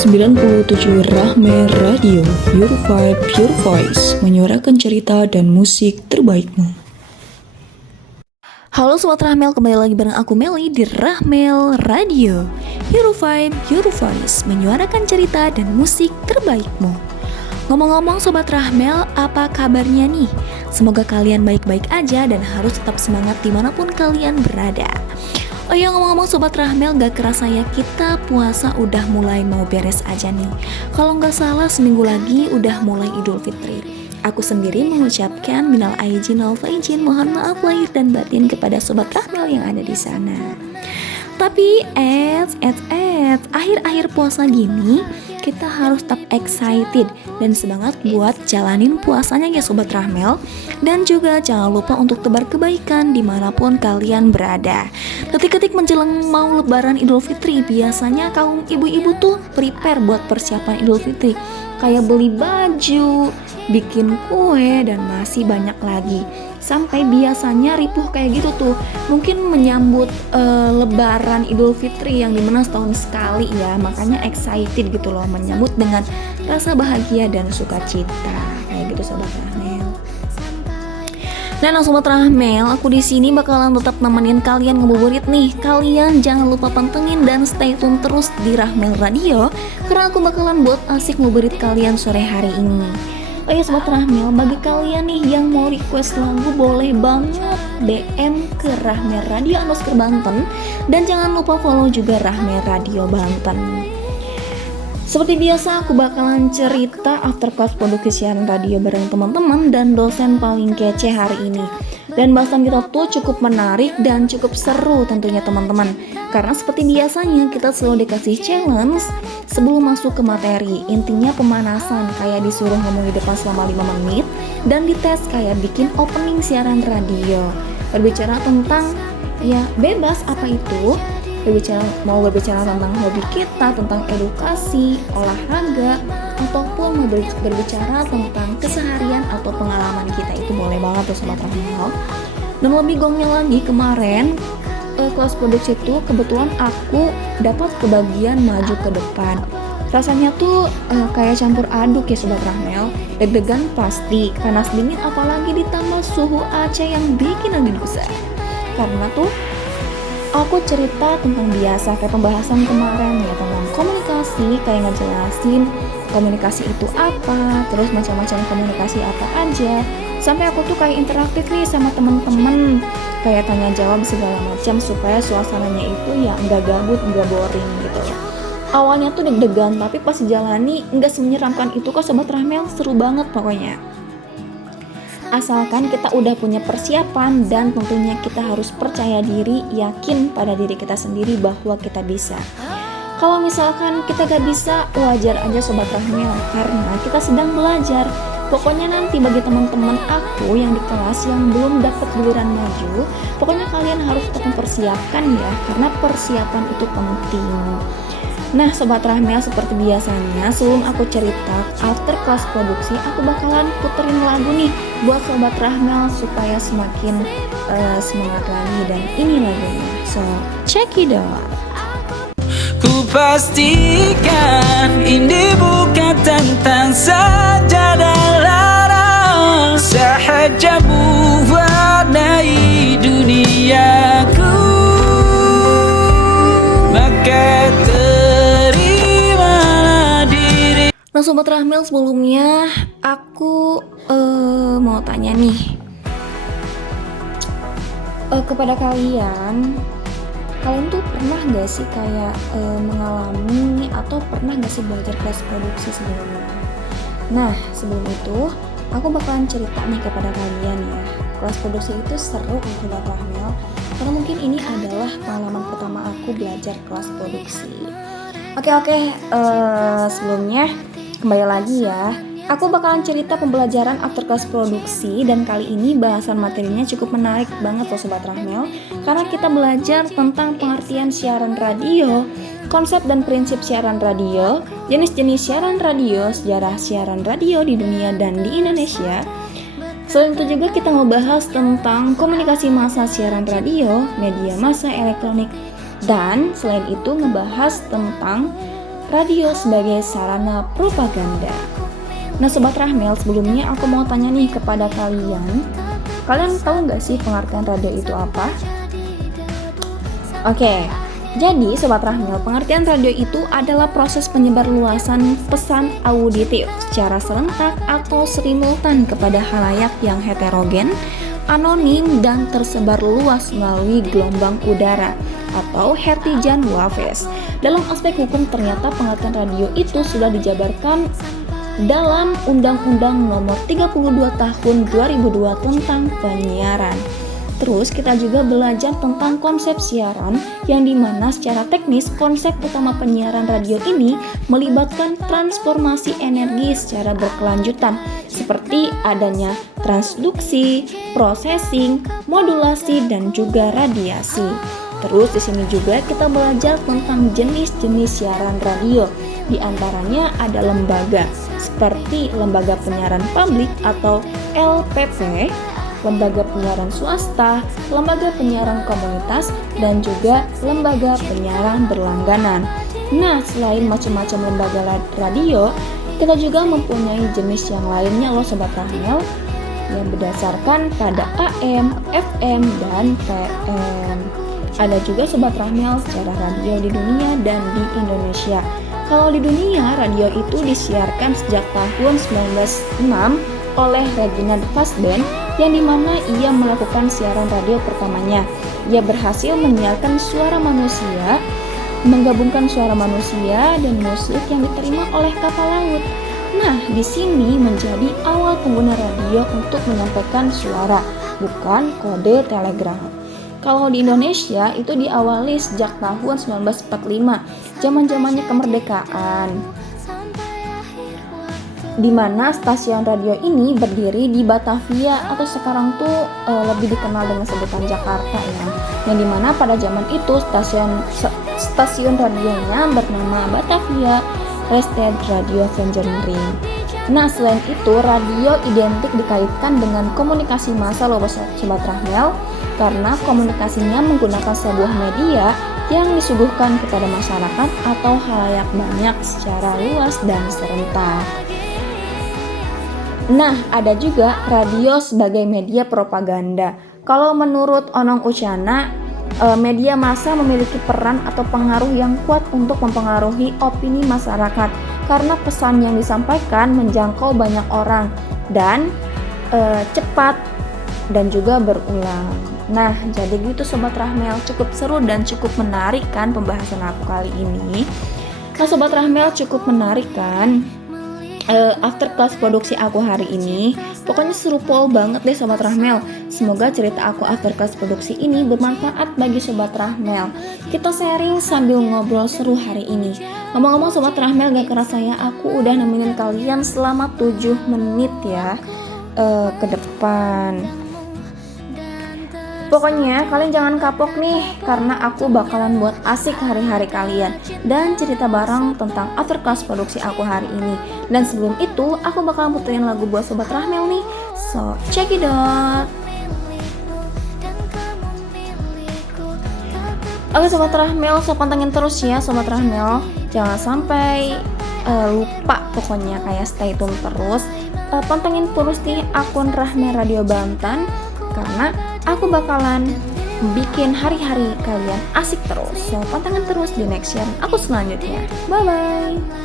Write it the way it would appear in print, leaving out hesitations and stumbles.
97 Rahme Radio, Your Vibe, Your Voice, menyuarakan cerita dan musik terbaikmu. Halo Sobat Rahmel, kembali lagi bareng aku Meli di Rahmel Radio, Your Vibe, Your Voice, menyuarakan cerita dan musik terbaikmu. Ngomong-ngomong Sobat Rahmel, apa kabarnya nih? Semoga kalian baik-baik aja dan harus tetap semangat dimanapun kalian berada. Oh ya, ngomong-ngomong Sobat Rahmel, gak kerasa ya kita puasa udah mulai mau beres aja nih. Kalau gak salah seminggu lagi udah mulai Idul Fitri. Aku sendiri mengucapkan minal aidin wal faizin, mohon maaf lahir dan batin kepada Sobat Rahmel yang ada di sana. Tapi akhir-akhir puasa gini kita harus tetap excited dan semangat buat jalanin puasanya ya Sobat Rahmel. Dan juga jangan lupa untuk tebar kebaikan dimanapun kalian berada. Detik-detik menjelang mau lebaran Idul Fitri, biasanya kaum ibu-ibu tuh prepare buat persiapan Idul Fitri, kayak beli baju, bikin kue, dan masih banyak lagi. Sampai biasanya ripuh kayak gitu tuh, mungkin menyambut lebaran Idul Fitri yang dimana setahun sekali ya. Makanya excited gitu loh, menyambut dengan rasa bahagia dan sukacita kayak gitu Sobat Rahmel. Nah Sobat Rahmel, aku di sini bakalan tetap nemenin kalian ngebuburit nih. Kalian jangan lupa pantengin dan stay tune terus di Rahmel Radio, karena aku bakalan buat asik ngebuburit kalian sore hari ini. Oh ya Sobat Rahmel, bagi kalian nih yang mau request lagu boleh banget DM ke Rahmel Radio _Banten, dan jangan lupa follow juga Rahmel Radio Banten. Seperti biasa aku bakalan cerita after class produksi siaran radio bareng teman-teman dan dosen paling kece hari ini. Dan bahasan kita tuh cukup menarik dan cukup seru tentunya teman-teman. Karena seperti biasanya kita selalu dikasih challenge sebelum masuk ke materi. Intinya pemanasan, kayak disuruh ngomong di depan selama 5 menit, dan dites kayak bikin opening siaran radio. Berbicara tentang ya bebas apa itu, mau berbicara tentang hobi kita, tentang edukasi, olahraga, ataupun mau berbicara tentang keseharian atau pengalaman kita, itu boleh banget tuh Sobat Rahmel. Dan lebih gongnya lagi, kemarin kelas produksi itu kebetulan aku dapat kebagian maju ke depan. Rasanya tuh kayak campur aduk ya Sobat Rahmel. Deg-degan pasti, panas dingin, apalagi ditambah suhu Aceh yang bikin angin besar. Karena tuh aku cerita tentang biasa kayak pembahasan kemarin ya, tentang komunikasi, kayak ngejelasin komunikasi itu apa, terus macam-macam komunikasi apa aja. Sampai aku tuh kayak interaktif nih sama temen-temen, kayak tanya jawab segala macam supaya suasananya itu ya nggak gabut, nggak boring gitu. Awalnya tuh deg-degan, tapi pas jalani nggak semenyeramkan itu kok Sobat Rahmel, seru banget pokoknya. Asalkan kita udah punya persiapan dan tentunya kita harus percaya diri, yakin pada diri kita sendiri bahwa kita bisa. Kalau misalkan kita gak bisa, wajar aja Sobat Rahmel, karena kita sedang belajar. Pokoknya nanti bagi teman-teman aku yang di kelas yang belum dapat giliran maju, pokoknya kalian harus tetap mempersiapkan ya, karena persiapan itu penting. Nah Sobat Rahmel, seperti biasanya sebelum aku cerita after class produksi, aku bakalan puterin lagu nih buat Sobat Rahmel supaya semakin semangat lagi. Dan ini lagunya, so check it out. Ku pastikan ini bukan tentang sajadah larang, sahaja mewarnai duniaku, maka Nah Sobat Rahmel, sebelumnya aku mau tanya nih kepada kalian tuh pernah gak sih kayak mengalami atau pernah gak sih belajar kelas produksi sebelumnya? Nah sebelum itu aku bakalan cerita nih kepada kalian ya, kelas produksi itu seru Sobat Rahmel, karena mungkin ini adalah pengalaman pertama aku belajar kelas produksi. Oke, sebelumnya kembali lagi ya, aku bakalan cerita pembelajaran after class produksi, dan kali ini bahasan materinya cukup menarik banget loh Sobat Rahmel, karena kita belajar tentang pengertian siaran radio, konsep dan prinsip siaran radio, jenis-jenis siaran radio, sejarah siaran radio di dunia dan di Indonesia. Selain itu juga kita ngebahas tentang komunikasi massa siaran radio, media massa elektronik, dan selain itu ngebahas tentang radio sebagai sarana propaganda. Nah Sobat Rahmel, sebelumnya aku mau tanya nih kepada kalian tahu nggak sih pengertian radio itu apa? Oke, jadi Sobat Rahmel, pengertian radio itu adalah proses penyebarluasan pesan auditif secara serentak atau simultan kepada khalayak yang heterogen, anonim, dan tersebar luas melalui gelombang udara atau hertzian waves. Dalam aspek hukum ternyata pengertian radio itu sudah dijabarkan dalam Undang-Undang Nomor 32 Tahun 2002 tentang penyiaran. Terus kita juga belajar tentang konsep siaran yang dimana secara teknis konsep utama penyiaran radio ini melibatkan transformasi energi secara berkelanjutan seperti adanya transduksi, processing, modulasi, dan juga radiasi. Terus di sini juga kita belajar tentang jenis-jenis siaran radio. Di antaranya ada lembaga seperti lembaga penyiaran publik atau LPP, lembaga penyiaran swasta, lembaga penyiaran komunitas, dan juga lembaga penyiaran berlangganan. Nah, selain macam-macam lembaga radio, kita juga mempunyai jenis yang lainnya loh Sobat Rahmel, yang berdasarkan pada AM, FM, dan PM. Ada juga Sobat Rahmel secara radio di dunia dan di Indonesia. Kalau di dunia, radio itu disiarkan sejak tahun 1906 oleh Reginald Fassbender, yang dimana ia melakukan siaran radio pertamanya. Ia berhasil menyiarkan suara manusia, menggabungkan suara manusia dan musik yang diterima oleh kapal laut. Nah, di sini menjadi awal pengguna radio untuk menyampaikan suara, bukan kode telegram. Kalau di Indonesia itu diawali sejak tahun 1945, zaman-zamannya kemerdekaan, di mana stasiun radio ini berdiri di Batavia atau sekarang tuh lebih dikenal dengan sebutan Jakarta ya. Yang dimana pada zaman itu stasiun radionya bernama Batavia Rested Radio Vereniging. Nah, selain itu radio identik dikaitkan dengan komunikasi massa loh Sobat Rahmel, karena komunikasinya menggunakan sebuah media yang disuguhkan kepada masyarakat atau khalayak banyak secara luas dan serentak. Nah, ada juga radio sebagai media propaganda. Kalau menurut Onong Uchana, media massa memiliki peran atau pengaruh yang kuat untuk mempengaruhi opini masyarakat karena pesan yang disampaikan menjangkau banyak orang dan cepat dan juga berulang. Nah, jadi gitu Sobat Rahmel, cukup seru dan cukup menarik kan pembahasan aku kali ini. Nah Sobat Rahmel, cukup menarik kan after class produksi aku hari ini. Pokoknya seru pol banget deh Sobat Rahmel. Semoga cerita aku after class produksi ini bermanfaat bagi Sobat Rahmel. Kita sharing sambil ngobrol seru hari ini. Ngomong-ngomong Sobat Rahmel, gak kerasa ya aku udah nemenin kalian selama 7 menit ya ke depan. Pokoknya kalian jangan kapok nih, karena aku bakalan buat asik hari-hari kalian dan cerita bareng tentang after class produksi aku hari ini. Dan sebelum itu aku bakalan puterin lagu buat Sobat Rahmel nih, so check it out. Oke Sobat Rahmel, so pantengin terus ya Sobat Rahmel. Jangan sampai lupa, pokoknya kayak stay tune terus. Pantengin terus nih akun Rahmel Radio Banten, karena aku bakalan bikin hari-hari kalian asik terus. So pantengin terus di next sharing aku selanjutnya. Bye bye.